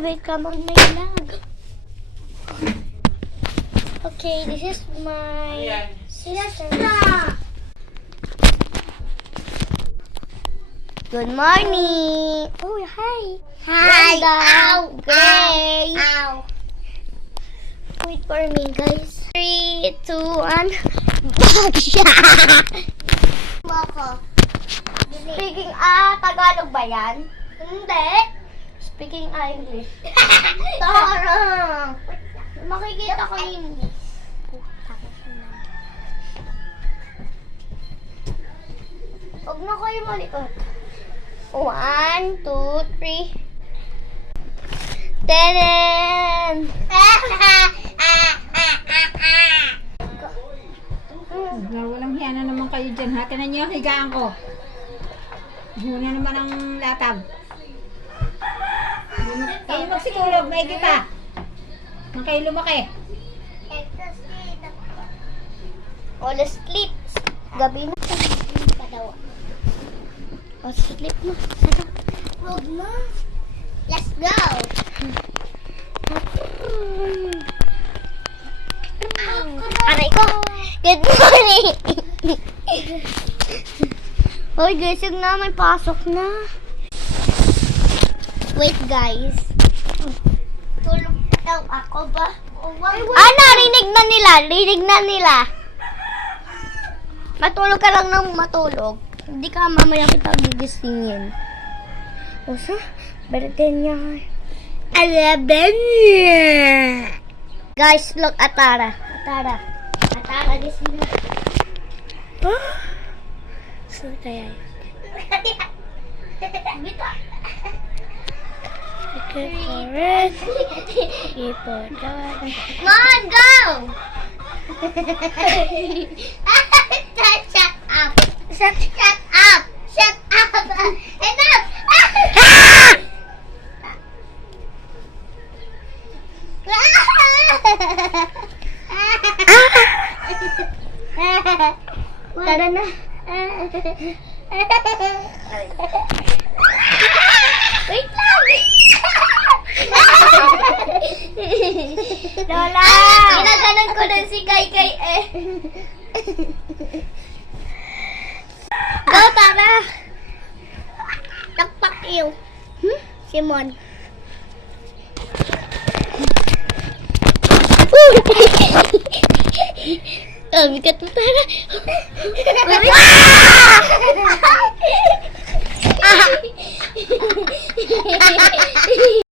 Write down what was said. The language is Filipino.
wait ka mag-vlog. Okay, this is my sister. Good morning. Oh, hi. Hi. Ow. Gray. Ow. Wait for me, guys. 3, 2, 1. Moko. Speaking Tagalog ba yan? Hindi. Speaking English. Tara. Makikita ko yung English. Huwag na kayo malikot. 1, 2, 3. Tenen! Walang hiya na naman kayo dyan, ha? Tinan niyo yung higaan ko. Muna naman ang latag. Kayo magsikulog, may kita. Nang kayo lumaki. All sleep. Gabi na. All sleep na. Huwag na. Let's go. Aray ko. Good morning. Hoy, gising na. May pasok na. Wait, guys. Tulog daw ako ba? Narinig na nila. Rinig na nila. Matulog ka lang ng matulog. Hindi ka mamaya kita gigisingin. O sa? Birthday niya. 11. Guys, look at Tara. Tara. Atara gising na. Saan kaya yun? Bito. Okay, correct. Okay, for that. Come on, go! Shut up! Shut up! Shut up! Enough! Tara na. Wait lang! Lola! Ginaganon ko din si Kai eh. Go, Tara! Takpak iyo. Simon. Bigat mo, Tara.